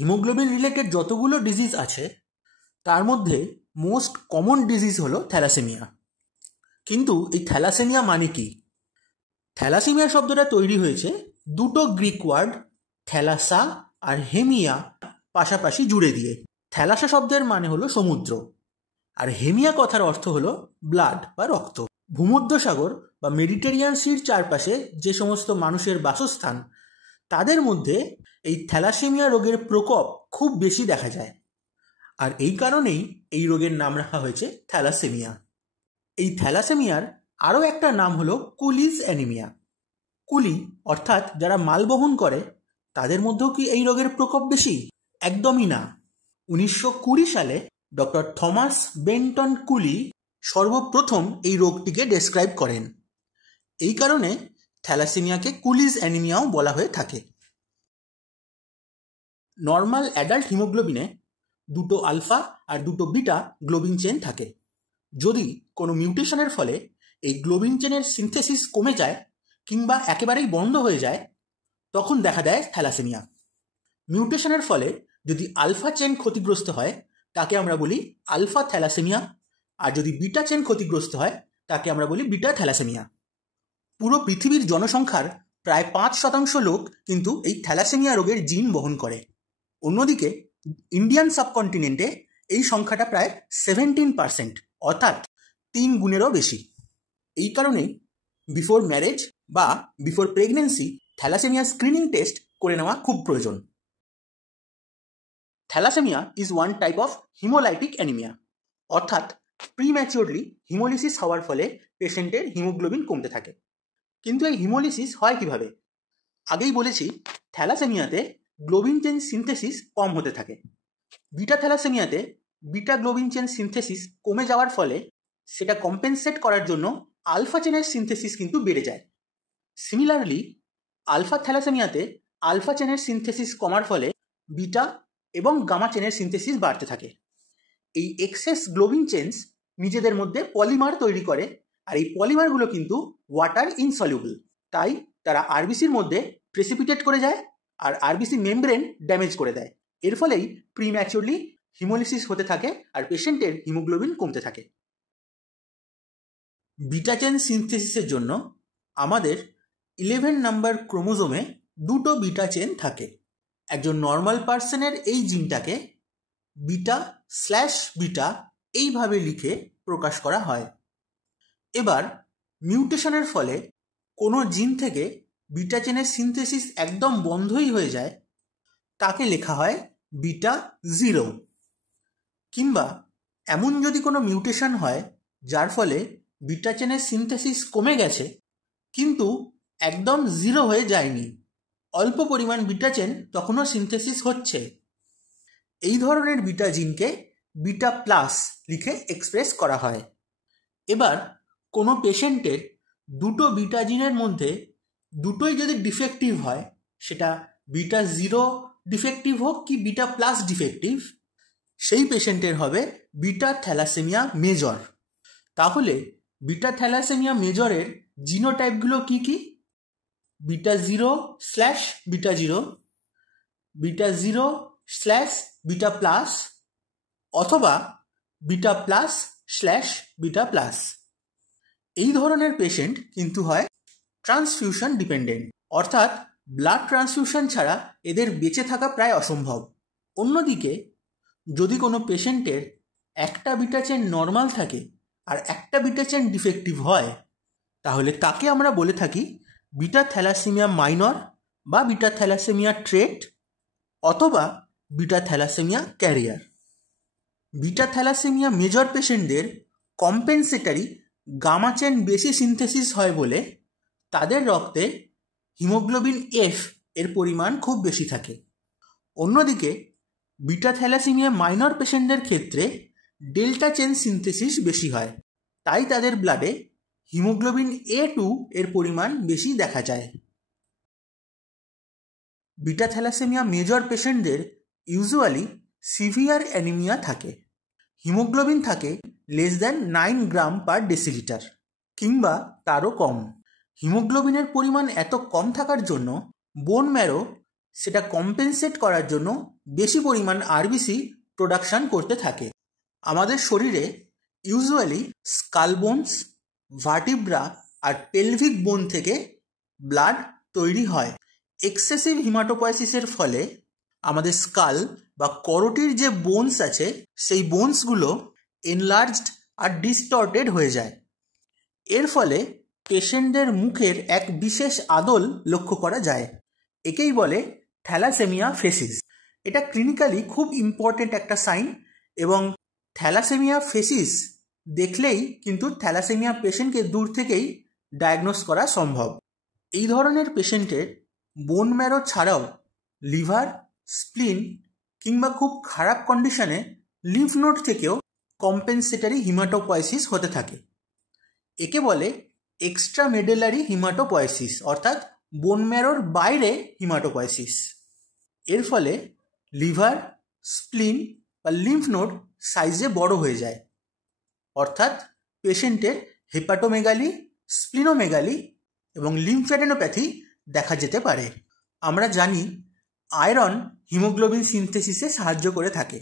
Haemoglobin related যতগুলো disease আছে তার মধ্যে মোস্ট কমন ডিজিজ হলো থ্যালাসেমিয়া। কিন্তু এই থ্যালাসেমিয়া মানে কি? থ্যালাসেমিয়া শব্দটা তৈরি হয়েছে দুটো গ্রিক ওয়ার্ড থ্যালাসা আর হেমিয়া পাশাপাশি জুড়ে দিয়ে। থ্যালাসা শব্দের মানে হলো সমুদ্র, আর হেমিয়া কথার অর্থ হলো ব্লাড বা রক্ত। ভূমধ্যসাগর বা মেডিটেরিয়ান সির চারপাশে যে সমস্ত মানুষের বাসস্থান তাদের মধ্যে এই থ্যালাসেমিয়া রোগের প্রকোপ খুব বেশি দেখা যায়, আর এই কারণেই এই রোগের নাম রাখা হয়েছে থ্যালাসেমিয়া। এই থ্যালাসেমিয়ার আরও একটা নাম হলো কুলিজ অ্যানিমিয়া। কুলি অর্থাৎ যারা মাল বহন করে তাদের মধ্যেও কি এই রোগের প্রকোপ বেশি? একদমই না। 1920 সালে ডক্টর থমাস বেন্টন কুলি সর্বপ্রথম এই রোগটিকে ডেসক্রাইব করেন। এই কারণে থ্যালাসেমিয়াকে কুলিজ অ্যানিমিয়াও বলা হয়ে থাকে। নর্মাল অ্যাডাল্ট হিমোগ্লোবিনে দুটো আলফা আর দুটো বিটা গ্লোবিন চেন থাকে। যদি কোনো মিউটেশনের ফলে এই গ্লোবিন চেনের সিনথেসিস কমে যায় কিংবা একেবারেই বন্ধ হয়ে যায় তখন দেখা দেয় থ্যালাসেমিয়া। মিউটেশনের ফলে যদি আলফা চেন ক্ষতিগ্রস্ত হয় তাকে আমরা বলি আলফা থ্যালাসেমিয়া, আর যদি বিটা চেন ক্ষতিগ্রস্ত হয় তাকে আমরা বলি বিটা থ্যালাসেমিয়া। পুরো পৃথিবীর জনসংখ্যার প্রায় 5% লোক কিন্তু এই থ্যালাসেমিয়া রোগের জিন বহন করে। অন্যদিকে ইন্ডিয়ান সাবকন্টিনেন্টে এই সংখ্যাটা প্রায় 17%, অর্থাৎ 3 গুণেরও বেশি। এই কারণেই বিফোর ম্যারেজ বা before pregnancy thalassaemia screening test করে নেওয়া খুব প্রয়োজন। Thalassaemia is one type of haemolytic anaemia, অর্থাৎ প্রিম্যাচিওরলি হিমোলিসিস হওয়ার ফলে পেশেন্টের হিমোগ্লোবিন কমতে থাকে। কিন্তু এই হিমোলিসিস হয় কিভাবে? আগেই বলেছি থ্যালাসেমিয়াতে গ্লোবিন চেন সিনথেসিস কম হতে থাকে। বিটা থ্যালাসেমিয়াতে বিটা গ্লোবিন চেন সিনথেসিস কমে যাওয়ার ফলে সেটা কম্পেনসেট করার জন্য আলফা চেনের সিনথেসিস কিন্তু বেড়ে যায়। সিমিলারলি আলফা থ্যালাসেমিয়াতে আলফা চেনের সিনথেসিস কমার ফলে বিটা এবং গামা চেনের সিনথেসিস বাড়তে থাকে। এই এক্সেস গ্লোবিন চেনস নিজেদের মধ্যে পলিমার তৈরি করে, আর এই পলিমারগুলো কিন্তু ওয়াটার ইনসলিউবল, তাই তারা আরবিসির মধ্যে প্রেসিপিটেট করে যায় আর আরবিসি মেমব্রেন ড্যামেজ করে দেয়। এর ফলেই প্রিম্যাচিওরলি হিমোলিসিস হতে থাকে আর পেশেন্টের হিমোগ্লোবিন কমতে থাকে। বিটা চেন সিনথেসিসের জন্য আমাদের 11 নম্বর ক্রোমোজোমে দুটো বিটা চেন থাকে। একজন নর্মাল পার্সনের এই জিনটাকে বিটা/বিটা এইভাবে লিখে প্রকাশ করা হয়। এবার মিউটেশনের ফলে কোনো জিন থেকে বিটা চেনের সিনথেসিস একদম বন্ধই হয়ে যায়, তাকে লেখা হয় বিটা 0। কিংবা এমন যদি কোনো মিউটেশন হয় যার ফলে বিটা চেনের সিনথেসিস কমে গেছে কিন্তু একদম 0 হয়ে যায়নি, অল্প পরিমাণ বিটা চেন তখনও সিনথেসিস হচ্ছে, এই ধরনের বিটা জিনকে বিটা প্লাস লিখে এক্সপ্রেস করা হয়। এবার কোনো পেশেন্টের দুটো বিটা জিনের মধ্যে দুটোই যদি ডিফেক্টিভ হয়, সেটা বিটা 0 ডিফেক্টিভ হোক কি বিটা প্লাস ডিফেক্টিভ, সেই পেশেন্টের হবে বিটা থ্যালাসেমিয়া মেজর। তাহলে বিটা থ্যালাসেমিয়া মেজরের জিনোটাইপগুলো কি কি? বিটা 0/বিটা 0, বিটা 0/বিটা প্লাস, অথবা বিটা প্লাস/বিটা প্লাস। এই ধরনের পেশেন্ট কিন্তু হয় ট্রান্সফিউশন ডিপেন্ডেন্ট, অর্থাৎ ব্লাড ট্রান্সফিউশন ছাড়া এদের বেঁচে থাকা প্রায় অসম্ভব। অন্যদিকে যদি কোনো পেশেন্টের একটা বিটা চেন নর্মাল থাকে আর একটা বিটা চেন ডিফেক্টিভ হয়, তাহলে তাকে আমরা বলে থাকি বিটা থ্যালাসেমিয়া মাইনর বা বিটা থ্যালাসেমিয়া ট্রেট অথবা beta thalassaemia carrier. Beta thalassaemia major পেশেন্টদের কম্পেনসেটারি গামা চেন বেশি সিনথেসিস হয় বলে তাদের রক্তে হিমোগ্লোবিন F এর পরিমাণ খুব বেশি থাকে। অন্যদিকে বিটা থ্যালাসেমিয়া মাইনর পেশেন্টদের ক্ষেত্রে ডেল্টা চেন সিনথেসিস বেশি হয়, তাই তাদের ব্লাডে হিমোগ্লোবিন A2 এর পরিমাণ বেশি দেখা যায়। বিটা থ্যালাসেমিয়া মেজর পেশেন্টদের ইউজুয়ালি সিভিয়ার অ্যানিমিয়া থাকে। হিমোগ্লোবিন থাকে <9 গ্রাম/ডেসিলিটার কিংবা তারও কম। হিমোগ্লোবিনের পরিমাণ এত কম থাকার জন্য বোন ম্যারো সেটা কম্পেনসেট করার জন্য বেশি পরিমাণ আরবিসি প্রোডাকশান করতে থাকে। আমাদের শরীরে ইউজুয়ালি স্কাল বোনস, ভার্টিব্রা আর পেলভিক বোন থেকে ব্লাড তৈরি হয়। এক্সেসিভ হিমাটোপয়েসিসের ফলে আমাদের স্কাল বা করোটির যে বোনস আছে সেই বোনসগুলো এনলার্জড আর ডিস্টর্টেড হয়ে যায়। এর ফলে পেশেন্টদের মুখের এক বিশেষ আদল লক্ষ্য করা যায়। একেই বলে থ্যালাসেমিয়া ফেসিস। এটা ক্লিনিক্যালি খুব ইম্পর্টেন্ট একটা সাইন এবং থ্যালাসেমিয়া ফেসিস দেখলেই কিন্তু থ্যালাসেমিয়া পেশেন্টকে দূর থেকেই ডায়াগনোস করা সম্ভব। এই ধরনের পেশেন্টের বোন ম্যারো ছাড়াও লিভার, স্প্লিন কিংবা খুব খারাপ কন্ডিশনে লিম্ফ নোড থেকেও কম্পেনসেটারি হিমাটোপয়েসিস হতে থাকে। একে বলে এক্সট্রামেডুলারি হিমাটোপয়েসিস, অর্থাৎ বোন ম্যারোর বাইরে হিমাটোপয়েসিস। এর ফলে লিভার, স্প্লিন বা লিম্ফ নোড সাইজে বড় হয়ে যায়, অর্থাৎ পেশেন্টের হেপাটোমেগালি, স্প্লিনোমেগালি এবং লিম্ফ্যাডেনোপ্যাথি দেখা যেতে পারে। আমরা জানি আয়রন হিমোগ্লোবিন সিনথেসিসে সাহায্য করে থাকে,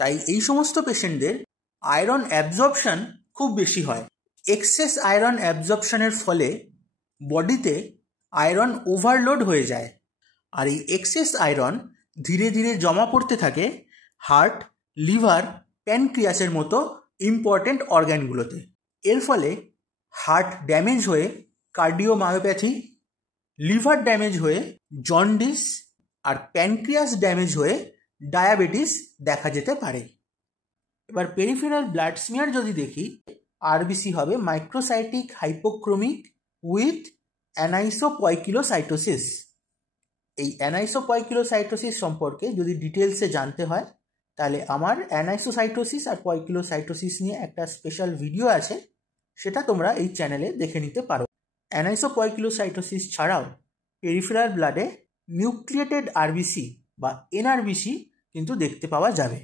তাই এই সমস্ত পেশেন্টদের আয়রন অ্যাবজর্পশন খুব বেশি হয়। এক্সেস আয়রন অ্যাবজর্পশনের ফলে বডিতে আয়রন ওভারলোড হয়ে যায়, আর এই এক্সেস আয়রন ধীরে ধীরে জমা পড়তে থাকে হার্ট, লিভার, প্যানক্রিয়াসের মতো ইম্পর্টেন্ট অর্গ্যানগুলোতে। এর ফলে হার্ট ড্যামেজ হয়ে কার্ডিওমায়োপ্যাথি, লিভার ড্যামেজ হয়ে জন্ডিস আর প্যানক্রিয়াস ড্যামেজ হয়ে ডায়াবেটিস দেখা যেতে পারে। এবার পেরিফেরাল ব্লাড স্মিয়ার যদি দেখি, আরবিসি হবে মাইক্রোসাইটিক হাইপোক্রোমিক উইথ অ্যানাইসোপয়কিলোসাইটোসিস। এই অ্যানাইসোপয়কিলোসাইটোসিস সম্পর্কে যদি ডিটেলসে জানতে হয় তাহলে আমার অ্যানাইসোসাইটোসিস আর পয়কিলোসাইটোসিস নিয়ে একটা স্পেশাল ভিডিও আছে, সেটা তোমরা এই চ্যানেলে দেখে নিতে পারো। অ্যানাইসোপয়কিলোসাইটোসিস ছাড়াও পেরিফেরাল ব্লাডে নিউক্লিয়েটেড আরবিসি বা এনআরবিসি কিন্তু দেখতে পাওয়া যাবে।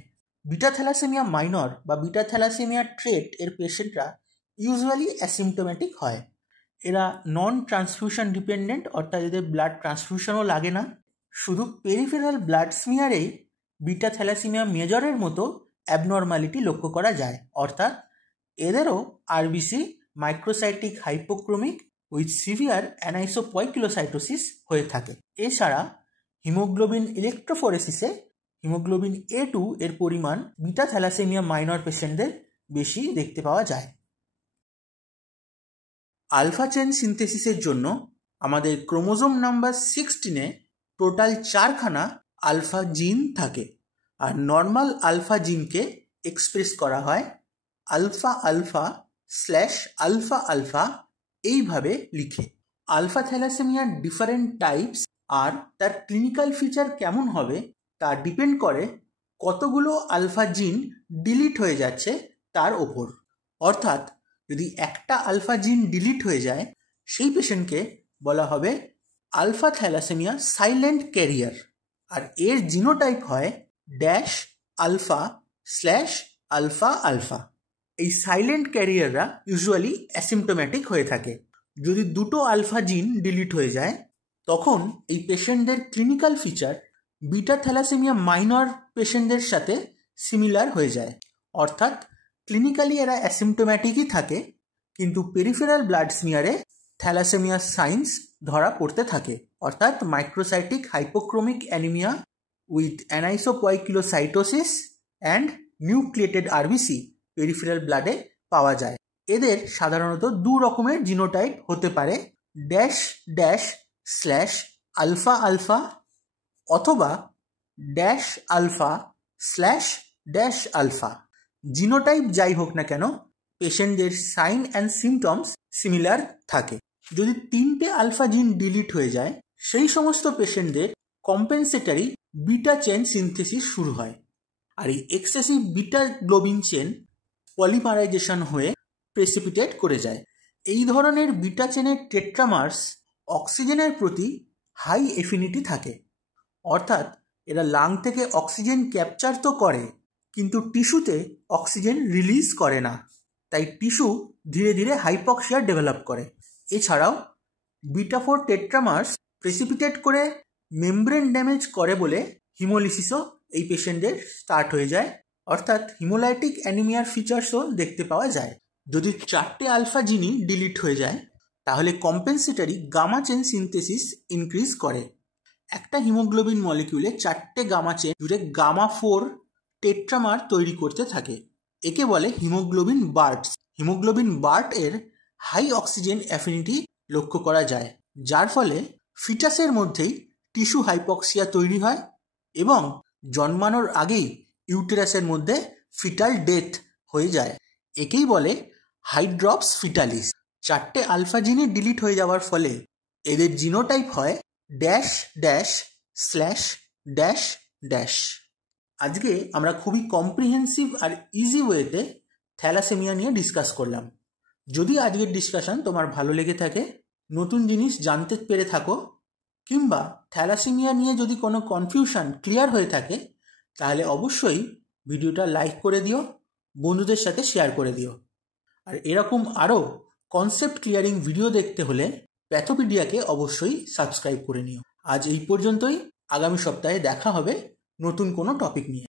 বিটা থ্যালাসেমিয়া মাইনর বা বিটা থ্যালাসেমিয়া ট্রেট এর পেশেন্টরা ইউজুয়ালি অ্যাসিমটোম্যাটিক হয়। এরা নন ট্রান্সফিউশন ডিপেন্ডেন্ট, অর্থাৎ এদের ব্লাড ট্রান্সফিউশনও লাগে না। শুধু পেরিফেরাল ব্লাড স্মিয়ারেই বিটা থ্যালাসেমিয়া মেজরের মতো অ্যাবনর্মালিটি লক্ষ্য করা যায়, অর্থাৎ এদেরও RBC microcytic hypochromic with severe anisopoikilocytosis হয়ে থাকে। এছাড়া হিমোগ্লোবিন ইলেকট্রোফোরেসিসে হিমোগ্লোবিন A2 এর পরিমাণ বিটা থ্যালাসেমিয়া মাইনর পেশেন্টদের বেশি দেখতে পাওয়া যায়। আলফা চেন সিনথেসিসের জন্য আমাদের ক্রোমোজোম নাম্বার 16-এ টোটাল 4খানা আলফা জিন থাকে, আর নর্মাল আলফা জিনকে এক্সপ্রেস করা হয় alpha alpha slash alpha alpha এইভাবে লিখে। আলফা থ্যালাসেমিয়ার ডিফারেন্ট টাইপস আর তার ক্লিনিক্যাল ফিচার কেমন হবে তা ডিপেন্ড করে কতগুলো আলফা জিন ডিলিট হয়ে যাচ্ছে তার ওপর। অর্থাৎ যদি একটা আলফা জিন ডিলিট হয়ে যায় সেই পেশেন্টকে বলা হবে আলফা থ্যালাসেমিয়া সাইলেন্ট ক্যারিয়ার, আর এর জিনোটাইপ হয় dash alpha slash alpha alpha. এই সাইলেন্ট ক্যারিয়াররা ইউজুয়ালি অ্যাসিমটোম্যাটিক হয়ে থাকে। যদি দুটো আলফা জিন ডিলিট হয়ে যায় তখন এই পেশেন্টদের clinical feature beta thalassaemia minor পেশেন্টদের সাথে সিমিলার হয়ে যায়, অর্থাৎ ক্লিনিক্যালি এরা অ্যাসিমটোম্যাটিকই থাকে, কিন্তু পেরিফেরাল ব্লাড স্মিয়ারে থ্যালাসেমিয়া সাইন্স ধরা পড়তে থাকে, অর্থাৎ microcytic hypochromic anaemia with anisopoikilocytosis and nucleated RBC peripheral ব্লাডে পাওয়া যায়। এদের সাধারণত দু রকমের জিনোটাইপ হতে পারে, dash dash slash alpha alpha অথবা dash alpha slash dash alpha. Genotype যাই হোক না কেন পেশেন্টদের সাইন অ্যান্ড সিমটমস সিমিলার থাকে। যদি 3টে আলফা জিন ডিলিট হয়ে যায় সেই সমস্ত পেশেন্টদের কম্পেনসেটারি বিটা চেন সিনথেসিস শুরু হয়, আর এই excessive beta globin chain polymerization হয়ে প্রেসিপিটেট করে যায়। এই ধরনের বিটা চেনের টেট্রামার্স অক্সিজেনের প্রতি হাই এফিনিটি থাকে, অর্থাৎ এরা লাং থেকে অক্সিজেন ক্যাপচার তো করে কিন্তু টিস্যুতে অক্সিজেন রিলিজ করে না, তাই টিস্যু ধীরে ধীরে হাইপক্সিয়া ডেভেলপ করে। এছাড়াও বিটা 4 টেট্রামার্স প্রেসিপিটেট করে মেমব্রেন ড্যামেজ করে বলে হিমোলিসিসও এই পেশেন্টদের স্টার্ট হয়ে যায়, অর্থাৎ হিমোলাইটিক অ্যানিমিয়ার ফিচার্সও দেখতে পাওয়া যায়। যদি 4টে আলফা জিনই ডিলিট হয়ে যায় তাহলে compensatory gamma chain synthesis increase করে। একটা হিমোগ্লোবিন মলিকিউলে 4টে গামা চেন জুড়ে গামা 4 টেট্রামার তৈরি করতে থাকে। একে বলে হিমোগ্লোবিন বার্টস। হিমোগ্লোবিন বার্ট এর হাই অক্সিজেন অ্যাফিনিটি লক্ষ্য করা যায়, যার ফলে ফিটাসের মধ্যেই টিস্যু হাইপক্সিয়া তৈরি হয় এবং জন্মানোর আগেই ইউটেরাসের মধ্যে ফিটাল ডেথ হয়ে যায়। একেই বলে হাইড্রপস ফিটালিস। 4টে আলফা জিনই ডিলিট হয়ে যাওয়ার ফলে এদের জিনোটাইপ হয় dash dash slash dash dash. আজকে আমরা খুবই কম্প্রিহেন্সিভ আর ইজি ওয়েতে থ্যালাসেমিয়া নিয়ে ডিসকাস করলাম। যদি আজকের ডিসকাশন তোমার ভালো লেগে থাকে, নতুন জিনিস জানতে পেরে থাকো, কিংবা থ্যালাসেমিয়া নিয়ে যদি কোনো কনফিউশন ক্লিয়ার হয়ে থাকে, তাহলে অবশ্যই ভিডিওটা লাইক করে দিও, বন্ধুদের সাথে শেয়ার করে দিও। আর এরকম আরও কনসেপ্ট ক্লিয়ারিং ভিডিও দেখতে হলে প্যাথোপিডিয়াকে অবশ্যই সাবস্ক্রাইব করে নিও। আজ এই পর্যন্তই। আগামী সপ্তাহে দেখা হবে নতুন কোনো টপিক নিয়ে।